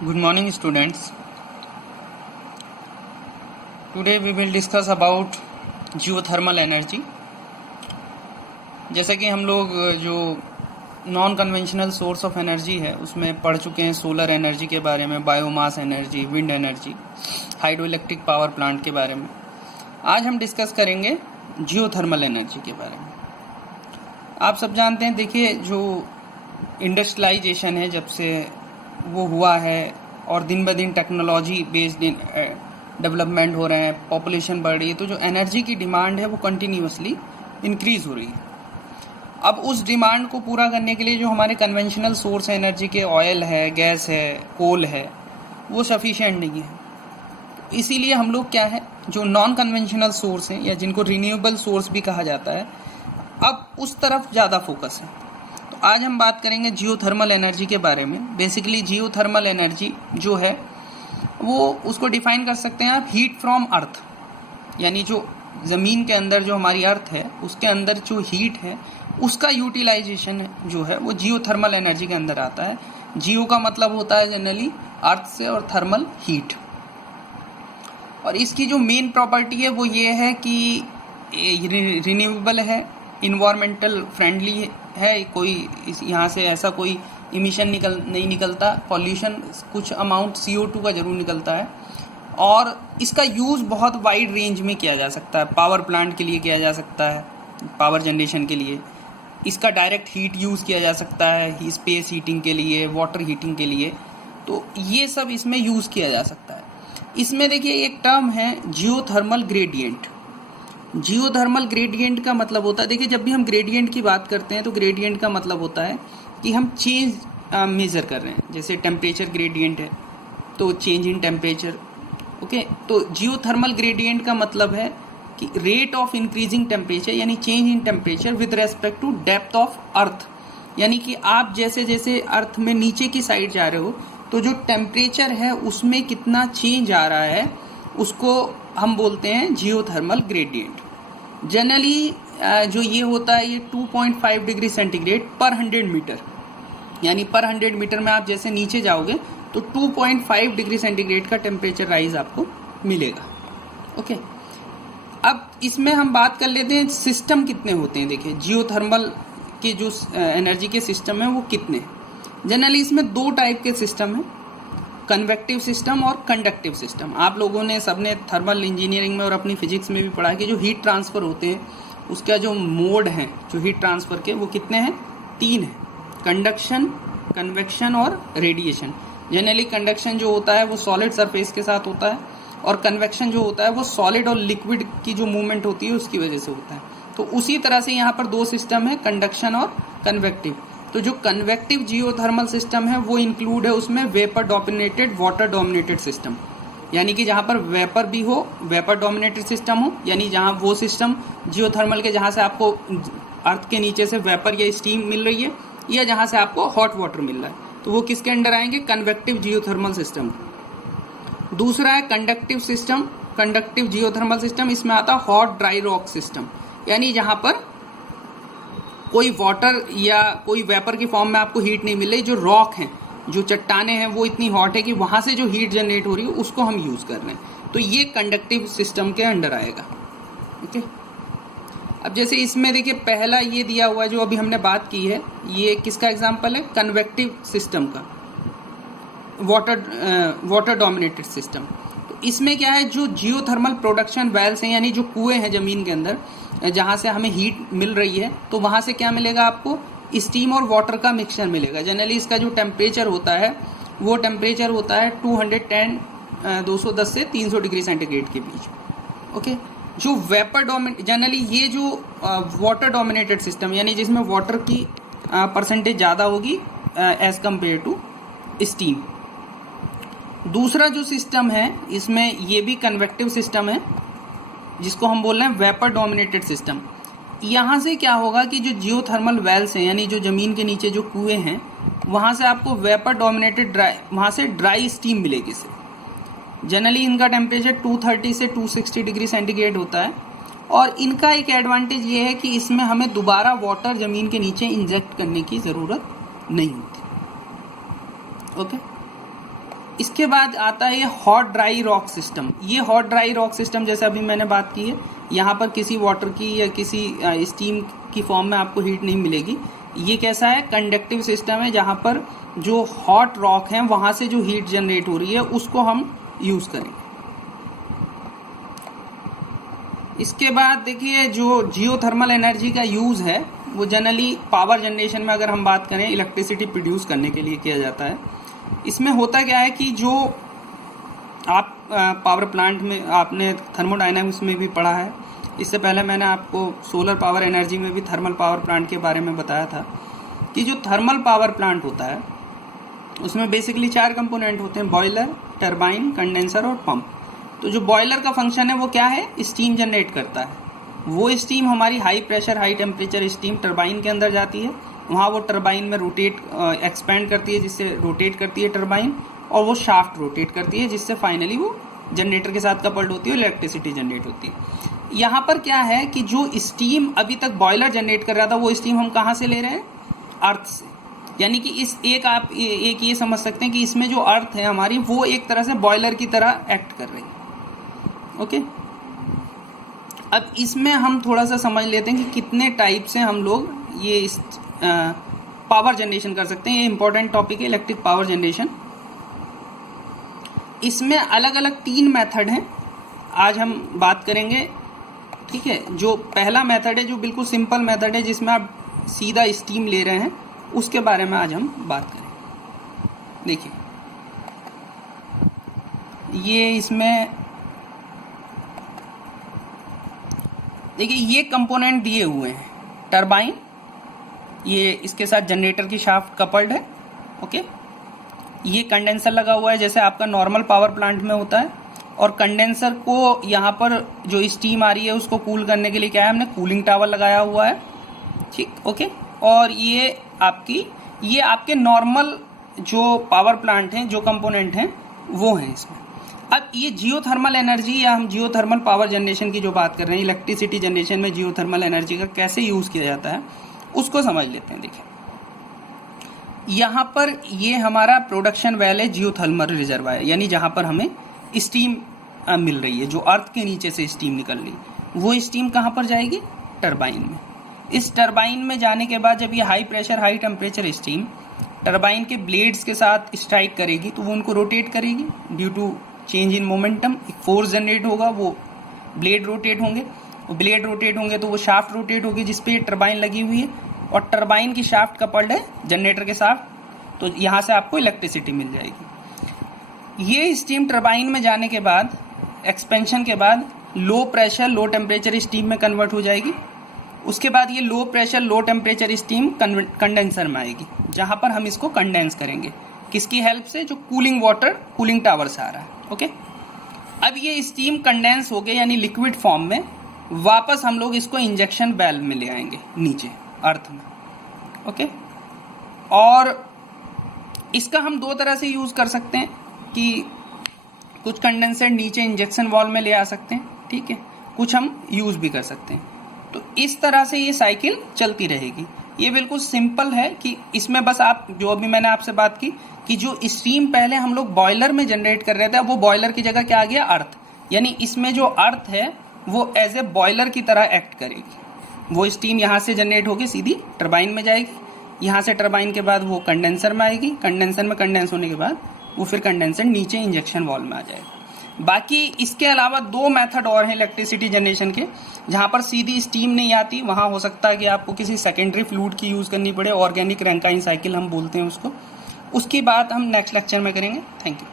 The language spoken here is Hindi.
Good morning, students. Today we will discuss about geothermal energy. जैसा कि हम लोग जो non conventional source of energy है उसमें पढ़ चुके हैं सोलर एनर्जी के बारे में, biomass energy, wind energy, hydro electric power plant के बारे में। आज हम डिस्कस करेंगे जियोथर्मल एनर्जी के बारे में। आप सब जानते हैं, देखिए जो इंडस्ट्रियलाइजेशन है जब से वो हुआ है और दिन ब दिन टेक्नोलॉजी बेस्ड डेवलपमेंट हो रहे हैं, पॉपुलेशन बढ़ रही है, तो जो एनर्जी की डिमांड है वो कंटिन्यूसली इंक्रीज हो रही है। अब उस डिमांड को पूरा करने के लिए जो हमारे कन्वेंशनल सोर्स है एनर्जी के, ऑयल है, गैस है, कोल है, वो सफिशिएंट नहीं है। इसीलिए हम लोग क्या है, जो नॉन कन्वेंशनल सोर्स हैं या जिनको रिन्यूएबल सोर्स भी कहा जाता है, अब उस तरफ ज़्यादा फोकस है। तो आज हम बात करेंगे जियोथर्मल एनर्जी के बारे में। बेसिकली जियोथर्मल एनर्जी जो है वो उसको डिफाइन कर सकते हैं आप हीट फ्रॉम अर्थ, यानी जो ज़मीन के अंदर जो हमारी अर्थ है उसके अंदर जो हीट है उसका यूटिलाइजेशन जो है वो जियोथर्मल एनर्जी के अंदर आता है। जियो का मतलब होता है जनरली अर्थ से, और थर्मल हीट। और इसकी जो मेन प्रॉपर्टी है वो ये है कि रिन्यूएबल है, इन्वायरमेंटल फ्रेंडली है, कोई यहाँ से ऐसा कोई इमिशन नहीं निकलता, पॉल्यूशन कुछ अमाउंट CO2 का जरूर निकलता है, और इसका यूज़ बहुत वाइड रेंज में किया जा सकता है। पावर प्लांट के लिए किया जा सकता है, पावर जनरेशन के लिए इसका डायरेक्ट हीट यूज़ किया जा सकता है, स्पेस हीटिंग के लिए, वाटर हीटिंग के लिए, तो ये सब इसमें यूज़ किया जा सकता है। इसमें देखिए एक टर्म है जियोथर्मल ग्रेडियंट। जियोथर्मल ग्रेडियंट का मतलब होता है, देखिए जब भी हम ग्रेडियंट की बात करते हैं तो ग्रेडियंट का मतलब होता है कि हम चेंज मेज़र कर रहे हैं। जैसे टेम्परेचर ग्रेडियंट है तो चेंज इन टेम्परेचर, ओके। तो जियोथर्मल ग्रेडियंट का मतलब है कि रेट ऑफ इंक्रीजिंग टेम्परेचर, यानी change in temperature with respect to depth of earth, यानी कि आप जैसे जैसे अर्थ में नीचे की साइड जा रहे हो तो जो टेम्परेचर है उसमें कितना चेंज आ रहा है उसको हम बोलते हैं जियोथर्मल ग्रेडियंट। जनरली जो ये होता है ये 2.5 डिग्री सेंटीग्रेड पर 100 मीटर, यानी पर 100 मीटर में आप जैसे नीचे जाओगे तो 2.5 डिग्री सेंटीग्रेड का टेम्परेचर राइज आपको मिलेगा, ओके। अब इसमें हम बात कर लेते हैं सिस्टम कितने होते हैं। देखिए जियोथर्मल के जो एनर्जी के सिस्टम है वो कितने। जनरली इसमें दो टाइप के सिस्टम है, कन्वेक्टिव सिस्टम और कंडक्टिव सिस्टम। आप लोगों ने सबने थर्मल इंजीनियरिंग में और अपनी फिजिक्स में भी पढ़ा है कि जो हीट ट्रांसफ़र होते हैं उसका जो मोड है जो हीट ट्रांसफ़र के, वो कितने हैं, 3 हैं, कंडक्शन, कन्वेक्शन और रेडिएशन। जनरली कंडक्शन जो होता है वो सॉलिड सरफेस के साथ होता है, और कन्वेक्शन जो होता है वो सॉलिड और लिक्विड की जो मूवमेंट होती है उसकी वजह से होता है। तो उसी तरह से यहाँ पर दो सिस्टम है, कंडक्शन और कन्वेक्टिव। तो जो कन्वेक्टिव जियोथर्मल सिस्टम है वो इंक्लूड है उसमें vapour dominated, water dominated system, यानी कि जहाँ पर वेपर भी हो, वेपर डोमिनेटेड सिस्टम हो, यानी जहाँ वो सिस्टम जियोथर्मल के जहाँ से आपको अर्थ के नीचे से वेपर या स्टीम मिल रही है, या जहाँ से आपको हॉट वाटर मिल रहा है, तो वो किसके अंडर आएंगे, कन्वेक्टिव जियोथर्मल सिस्टम। दूसरा है conductive system, conductive geothermal system. इसमें आता है हॉट ड्राई रॉक सिस्टम, यानी जहाँ पर कोई वाटर या कोई वेपर की फॉर्म में आपको हीट नहीं मिल रही, जो रॉक हैं, जो चट्टाने हैं वो इतनी हॉट है कि वहाँ से जो हीट जनरेट हो रही है उसको हम यूज़ कर रहे हैं, तो ये कंडक्टिव सिस्टम के अंडर आएगा, ओके। अब जैसे इसमें देखिए पहला ये दिया हुआ है जो अभी हमने बात की है, ये किसका एग्जाम्पल है, कन्वेक्टिव सिस्टम का, वाटर डोमिनेटेड सिस्टम। तो इसमें क्या है, जो जियोथर्मल प्रोडक्शन वेल्स हैं, यानी जो कुएं हैं ज़मीन के अंदर जहाँ से हमें हीट मिल रही है, तो वहाँ से क्या मिलेगा आपको, स्टीम और वाटर का मिक्सचर मिलेगा। जनरली इसका जो टेम्परेचर होता है वो टेम्परेचर होता है 210 से 300 डिग्री सेंटीग्रेड के बीच, ओके। जो वेपर जनरली ये जो वाटर डोमिनेटेड सिस्टम, यानी जिसमें वाटर की परसेंटेज ज़्यादा होगी एज कम्पेयर टू स्टीम। दूसरा जो सिस्टम है इसमें ये भी कन्वेक्टिव सिस्टम है, जिसको हम बोल रहे हैं वेपर डोमिनेटेड सिस्टम। यहाँ से क्या होगा कि जो जियोथर्मल वेल्स हैं, यानी जो ज़मीन के नीचे जो कुएं हैं, वहाँ से आपको वेपर डोमिनेटेड वहाँ से ड्राई स्टीम मिलेगी से। जनरली इनका टेम्परेचर 230 से 260 डिग्री सेंटीग्रेड होता है, और इनका एक एडवांटेज ये है कि इसमें हमें दोबारा वाटर ज़मीन के नीचे इंजेक्ट करने की ज़रूरत नहीं होती, ओके। इसके बाद आता है ये हॉट ड्राई रॉक सिस्टम। ये हॉट ड्राई रॉक सिस्टम जैसे अभी मैंने बात की है, यहाँ पर किसी वाटर की या किसी स्टीम की फॉर्म में आपको हीट नहीं मिलेगी। ये कैसा है, कंडक्टिव सिस्टम है, जहाँ पर जो हॉट रॉक है वहाँ से जो हीट जनरेट हो रही है उसको हम यूज़ करेंगे। इसके बाद देखिए जो जियोथर्मल एनर्जी का यूज़ है वो जनरली पावर जनरेशन में अगर हम बात करें इलेक्ट्रिसिटी प्रोड्यूस करने के लिए किया जाता है। इसमें होता क्या है कि जो आप पावर प्लांट में आपने थर्मोडायनामिक्स में भी पढ़ा है, इससे पहले मैंने आपको सोलर पावर एनर्जी में भी थर्मल पावर प्लांट के बारे में बताया था कि जो थर्मल पावर प्लांट होता है उसमें बेसिकली 4 कंपोनेंट होते हैं, बॉयलर, टरबाइन, कंडेंसर और पंप। तो जो बॉयलर का फंक्शन है वो क्या है, स्टीम जनरेट करता है। वो स्टीम हमारी high pressure high temperature steam turbine के अंदर जाती है, वहाँ वो टरबाइन में रोटेट एक्सपेंड करती है, जिससे रोटेट करती है टरबाइन, और वो शाफ्ट रोटेट करती है जिससे फाइनली वो जनरेटर के साथ कपल्ड होती है, इलेक्ट्रिसिटी जनरेट होती है। यहाँ पर क्या है कि जो स्टीम अभी तक बॉयलर जनरेट कर रहा था वो स्टीम हम कहाँ से ले रहे हैं, अर्थ से। यानी कि इस आप एक ये समझ सकते हैं कि इसमें जो अर्थ है हमारी वो एक तरह से बॉयलर की तरह एक्ट कर रही है। ओके, अब इसमें हम थोड़ा सा समझ लेते हैं कि कितने टाइप से हम लोग ये पावर जनरेशन कर सकते हैं। ये इंपॉर्टेंट टॉपिक है, इलेक्ट्रिक पावर जनरेशन। इसमें अलग अलग 3 मेथड हैं, आज हम बात करेंगे। ठीक है, जो पहला मेथड है जो बिल्कुल सिंपल मेथड है जिसमें आप सीधा स्टीम ले रहे हैं, उसके बारे में आज हम बात करें। देखिए ये इसमें देखिए ये कंपोनेंट दिए हुए हैं, टरबाइन, ये इसके साथ जनरेटर की शाफ्ट कपल्ड है। ओके, ये कंडेंसर लगा हुआ है जैसे आपका नॉर्मल पावर प्लांट में होता है, और कंडेंसर को यहाँ पर जो स्टीम आ रही है उसको कूल करने के लिए क्या है, हमने कूलिंग टावर लगाया हुआ है। ठीक, ओके, और ये आपके नॉर्मल जो पावर प्लांट हैं, जो कंपोनेंट हैं वो हैं इसमें। अब ये जियोथर्मल एनर्जी या हम जियोथर्मल पावर जनरेशन की जो बात कर रहे हैं, इलेक्ट्रिसिटी जनरेशन में जियोथर्मल एनर्जी का कैसे यूज़ किया जाता है उसको समझ लेते हैं। देखिए यहाँ पर ये हमारा प्रोडक्शन वेल है, जियोथर्मल रिजर्वायर, यानी जहाँ पर हमें स्टीम मिल रही है, जो अर्थ के नीचे से स्टीम निकल रही है। वो स्टीम कहाँ पर जाएगी, टरबाइन में। इस टरबाइन में जाने के बाद जब ये high pressure high temperature steam turbine के ब्लेड्स के साथ स्ट्राइक करेगी तो वो उनको रोटेट करेगी। Due to change in momentum एक फोर्स जनरेट होगा, वो ब्लेड रोटेट होंगे, वो ब्लेड रोटेट होंगे तो वो शाफ्ट रोटेट होगी जिसपे टरबाइन लगी हुई है, और टरबाइन की शाफ्ट कपल्ड है जनरेटर के साथ, तो यहाँ से आपको इलेक्ट्रिसिटी मिल जाएगी। ये स्टीम टरबाइन में जाने के बाद एक्सपेंशन के बाद low pressure low temperature steam में कन्वर्ट हो जाएगी। उसके बाद ये low pressure low temperature steam condenser में आएगी, जहाँ पर हम इसको कंडेंस करेंगे, किसकी हेल्प से, जो कूलिंग वाटर कूलिंग टावर से आ रहा है। ओके, अब ये स्टीम कंडेंस हो गए यानी लिक्विड फॉर्म में, वापस हम लोग इसको इंजेक्शन वेल्व में ले आएंगे नीचे अर्थ में। ओके, और इसका हम 2 तरह से यूज़ कर सकते हैं कि कुछ कंडेंसर नीचे इंजेक्शन वाल्व में ले आ सकते हैं, ठीक है, कुछ हम यूज़ भी कर सकते हैं। तो इस तरह से ये साइकिल चलती रहेगी। ये बिल्कुल सिंपल है कि इसमें बस आप जो अभी मैंने आपसे बात की कि जो स्टीम पहले हम लोग बॉयलर में जनरेट कर रहे थे, वो बॉयलर की जगह क्या आ गया, अर्थ। यानी इसमें जो अर्थ है वो एज ए बॉयलर की तरह एक्ट करेगी। वो स्टीम यहाँ से जनरेट होकर सीधी टरबाइन में जाएगी, यहाँ से टरबाइन के बाद वो कंडेंसर में आएगी, कंडेंसर में कंडेंस होने के बाद वो फिर कंडेंसर नीचे इंजेक्शन वाल्व में आ जाएगा। बाकी इसके अलावा 2 मेथड और हैं इलेक्ट्रिसिटी जनरेशन के, जहाँ पर सीधी स्टीम नहीं आती, वहाँ हो सकता है कि आपको किसी सेकेंडरी फ्लूइड की यूज़ करनी पड़े, ऑर्गेनिक रैंकाइन साइकिल हम बोलते हैं उसको। उसकी बात हम नेक्स्ट लेक्चर में करेंगे। Thank you.